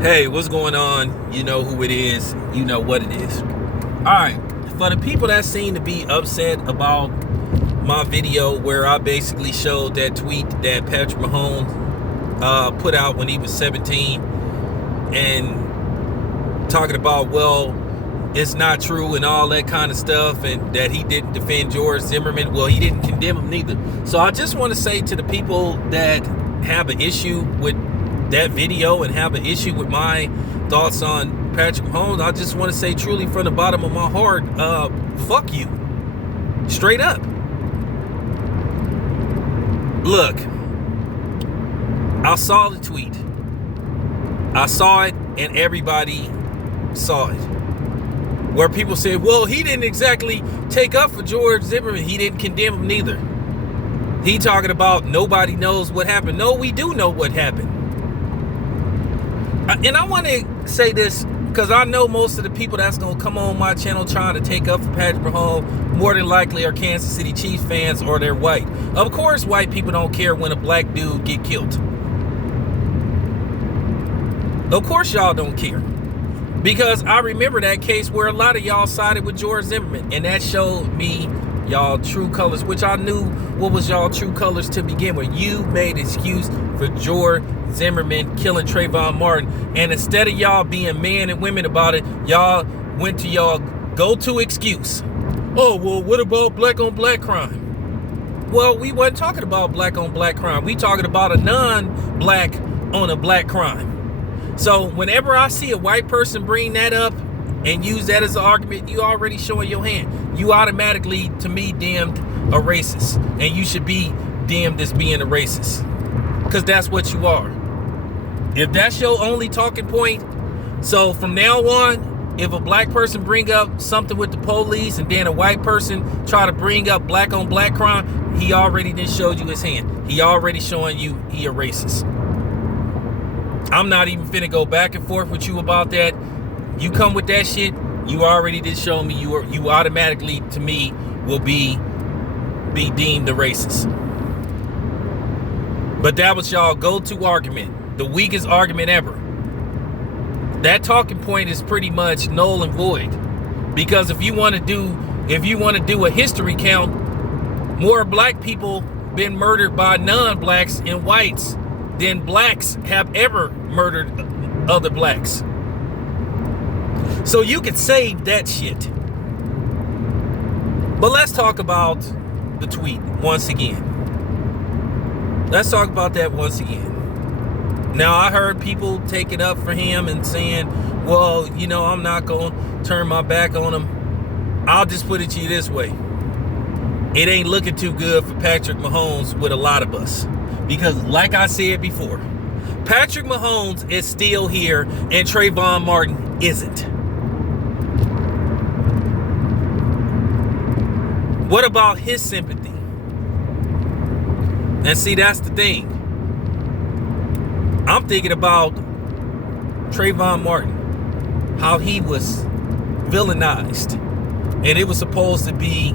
Hey, what's going on? You know who it is. You know what it is. Alright, for the people that seem to be upset about my video where I basically showed that tweet that Patrick Mahomes put out when he was 17 and talking about, well, it's not true and all that kind of stuff, and that he didn't defend George Zimmerman. Well, he didn't condemn him neither. So I just want to say to the people that have an issue with that video and have an issue with my thoughts on Patrick Mahomes, I just want to say truly from the bottom of my heart, fuck you. Straight up. Look, I saw the tweet. I saw it and everybody saw it. Where people said, well, he didn't exactly take up for George Zimmerman. He didn't condemn him neither. He talking about nobody knows what happened. No, we do know what happened. And I want to say this because I know most of the people that's going to come on my channel trying to take up for Patrick Mahomes more than likely are Kansas City Chiefs fans or they're white. Of course, white people don't care when a black dude get killed. Of course, y'all don't care. Because I remember that case where a lot of y'all sided with George Zimmerman. And that showed me y'all true colors, which I knew what was y'all true colors to begin with. You made excuse for George Zimmerman killing Trayvon Martin. And instead of y'all being men and women about it, y'all went to y'all go-to excuse. Oh, well, what about black on black crime? Well, we wasn't talking about black on black crime. We talking about a non-black on a black crime. So whenever I see a white person bring that up and use that as an argument, you already showing your hand. You automatically, to me, deemed a racist. And you should be deemed as being a racist. Because that's what you are. If that's your only talking point, so from now on, if a black person bring up something with the police and then a white person try to bring up black on black crime, he already then showed you his hand. He already showing you he a racist. I'm not even finna go back and forth with you about that. You come with that shit, you already did show me you automatically, to me, will be deemed a racist. But that was y'all go-to argument. The weakest argument ever. That talking point is pretty much null and void. Because if you want to do a history count, more black people been murdered by non-blacks and whites than blacks have ever murdered other blacks. So you could save that shit. But let's talk about the tweet once again. Let's talk about that once again. Now, I heard people take it up for him and saying, well, you know, I'm not going to turn my back on him. I'll just put it to you this way. It ain't looking too good for Patrick Mahomes with a lot of us. Because like I said before, Patrick Mahomes is still here and Trayvon Martin isn't. What about his sympathy? And see, that's the thing. I'm thinking about Trayvon Martin, how he was villainized. And it was supposed to be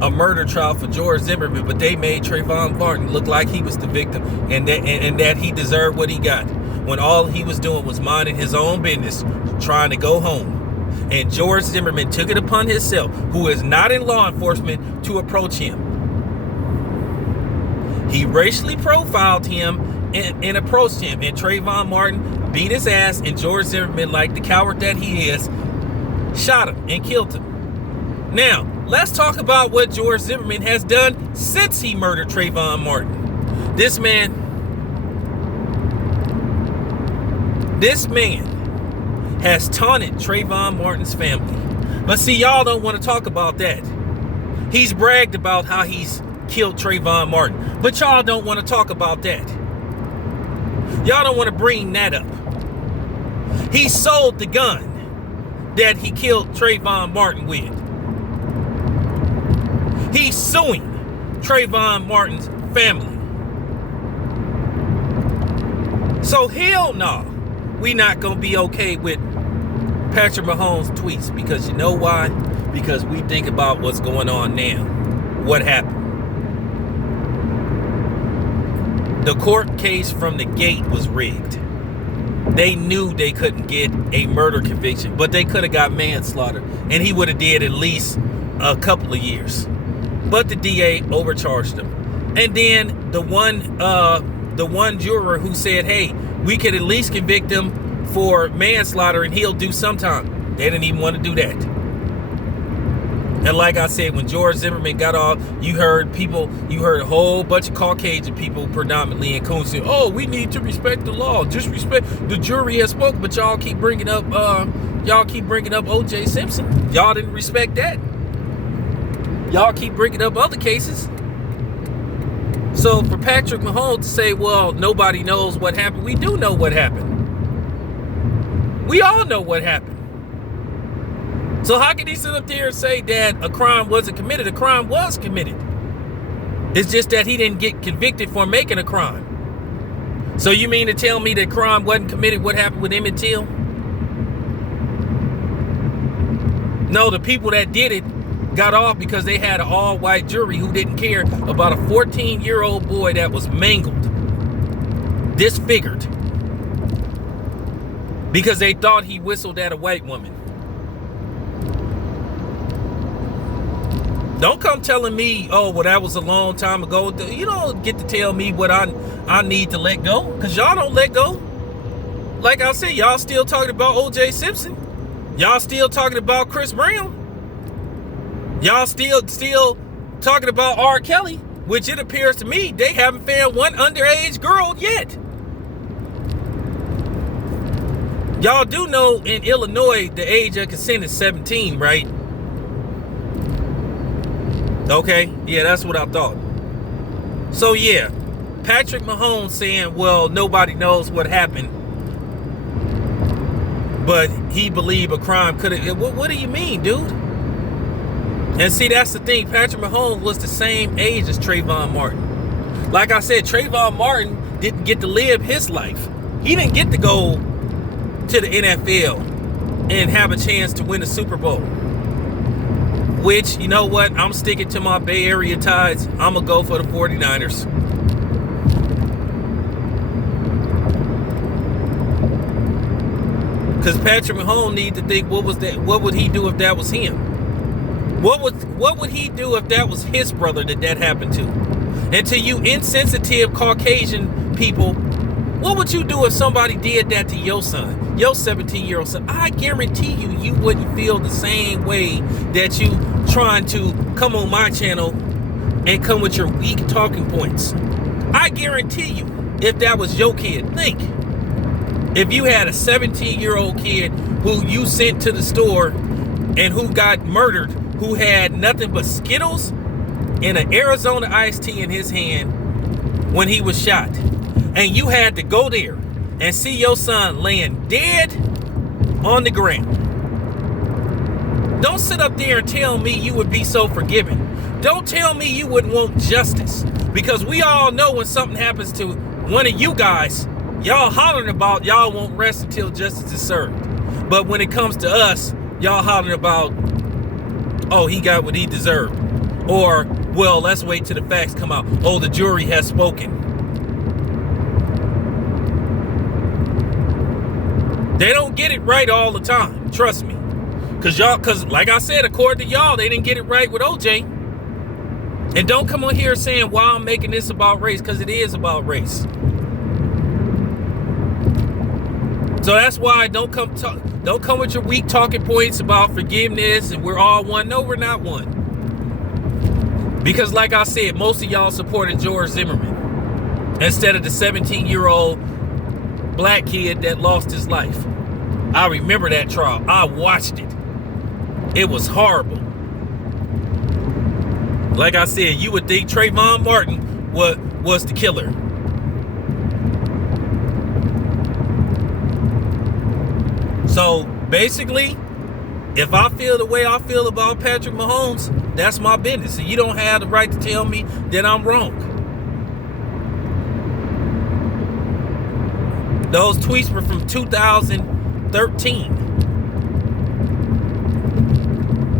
a murder trial for George Zimmerman, but they made Trayvon Martin look like he was the victim and that he deserved what he got, when all he was doing was minding his own business, trying to go home. And George Zimmerman took it upon himself, who is not in law enforcement, to approach him. He racially profiled him and approached him, and Trayvon Martin beat his ass, and George Zimmerman, like the coward that he is, shot him and killed him. Now, let's talk about what George Zimmerman has done since he murdered Trayvon Martin. This man has taunted Trayvon Martin's family. But see, y'all don't want to talk about that. He's bragged about how he's killed Trayvon Martin. But y'all don't want to talk about that. Y'all don't want to bring that up. He sold the gun that he killed Trayvon Martin with. He's suing Trayvon Martin's family. So hell no, we not going to be okay with Patrick Mahomes' tweets. Because you know why? Because we think about what's going on now. What happened? The court case from the gate was rigged. They knew they couldn't get a murder conviction, but they could have got manslaughter, and he would have did at least a couple of years. But the DA overcharged him. And then the one juror who said, hey, we could at least convict him for manslaughter and he'll do some time. They didn't even want to do that. And like I said, when George Zimmerman got off, you heard a whole bunch of Caucasian people, predominantly in Coons, say, oh, we need to respect the law. Just respect the jury has spoken, but y'all keep bringing up O.J. Simpson. Y'all didn't respect that. Y'all keep bringing up other cases. So for Patrick Mahomes to say, well, nobody knows what happened, we do know what happened. We all know what happened. So how can he sit up there and say that a crime wasn't committed? A crime was committed. It's just that he didn't get convicted for making a crime. So you mean to tell me that crime wasn't committed? What happened with Emmett Till? No, the people that did it got off because they had an all-white jury who didn't care about a 14-year-old boy that was mangled, disfigured, because they thought he whistled at a white woman. Don't come telling me, oh, well, that was a long time ago. You don't get to tell me what I need to let go, because y'all don't let go. Like I said, y'all still talking about O.J. Simpson. Y'all still talking about Chris Brown. Y'all still talking about R. Kelly, which it appears to me they haven't found one underage girl yet. Y'all do know in Illinois the age of consent is 17, right? Okay, yeah, that's what I thought. So yeah, Patrick Mahomes saying, well, nobody knows what happened, but he believed a crime could have. What do you mean, dude? And see, that's the thing. Patrick Mahomes was the same age as Trayvon Martin. Like I said, Trayvon Martin didn't get to live his life. He didn't get to go to the NFL and have a chance to win a Super Bowl. Which, you know what? I'm sticking to my Bay Area ties. I'm going to go for the 49ers. Because Patrick Mahomes needs to think, what would he do if that was him? What would he do if that was his brother that happened to? And to you insensitive Caucasian people, what would you do if somebody did that to your son, your 17-year-old son? I guarantee you wouldn't feel the same way that you trying to come on my channel and come with your weak talking points. I guarantee you, if that was your kid, think. If you had a 17-year-old kid who you sent to the store and who got murdered, who had nothing but Skittles and an Arizona iced tea in his hand when he was shot, and you had to go there and see your son laying dead on the ground. Don't sit up there and tell me you would be so forgiving. Don't tell me you wouldn't want justice, because we all know when something happens to one of you guys, y'all hollering about y'all won't rest until justice is served. But when it comes to us, y'all hollering about, oh, he got what he deserved. Or, well, let's wait till the facts come out. Oh, the jury has spoken. They don't get it right all the time. Trust me. Because like I said, according to y'all, they didn't get it right with OJ. And don't come on here saying, why I'm making this about race, because it is about race. So that's why don't come with your weak talking points about forgiveness and we're all one. No, we're not one. Because like I said, most of y'all supported George Zimmerman instead of the 17-year-old black kid that lost his life. I remember that trial. I watched it. It was horrible. Like I said, you would think Trayvon Martin was the killer. So basically, if I feel the way I feel about Patrick Mahomes, that's my business. And you don't have the right to tell me that I'm wrong. Those tweets were from 2013.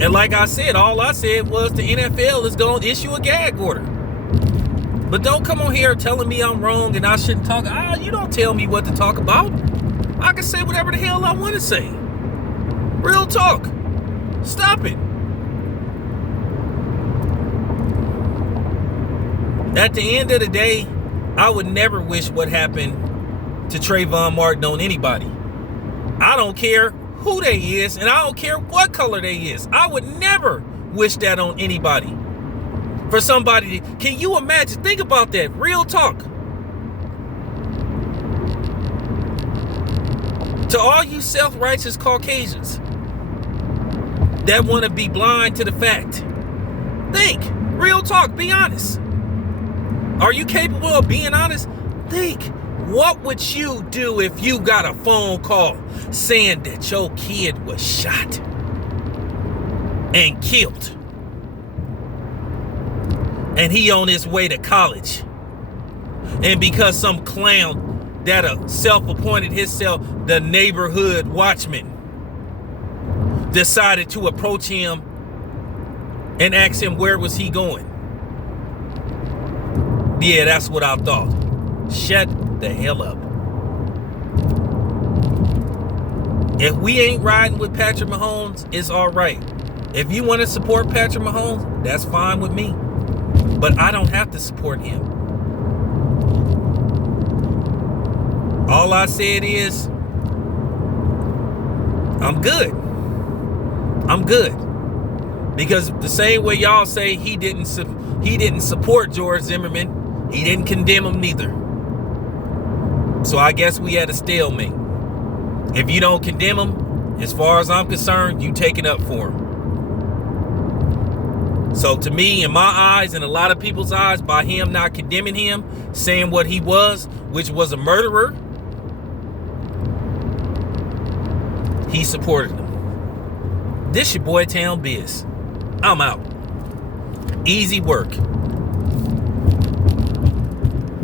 And like I said, all I said was the NFL is going to issue a gag order. But don't come on here telling me I'm wrong and I shouldn't talk. You don't tell me what to talk about. I can say whatever the hell I want to say. Real talk. Stop it. At the end of the day, I would never wish what happened to Trayvon Martin on anybody. I don't care who they is, and I don't care what color they is. I would never wish that on anybody. For somebody, can you imagine? Think about that. Real talk. To all you self-righteous Caucasians that want to be blind to the fact, think. Real talk. Be honest. Are you capable of being honest? Think. What would you do if you got a phone call saying that your kid was shot and killed, and he on his way to college, and because some clown that self-appointed himself the neighborhood watchman decided to approach him and ask him where was he going? Yeah, that's what I thought. Shut the hell up. If we ain't riding with Patrick Mahomes, it's all right. If you want to support Patrick Mahomes, that's fine with me. But I don't have to support him. All I said is, I'm good. I'm good. Because the same way y'all say he didn't support George Zimmerman, he didn't condemn him neither. So I guess we had a stalemate. If you don't condemn him, as far as I'm concerned, you take it up for him. So to me, in my eyes and a lot of people's eyes, by him not condemning him, saying what he was, which was a murderer, he supported him. This your boy Town Biz. I'm out. Easy work.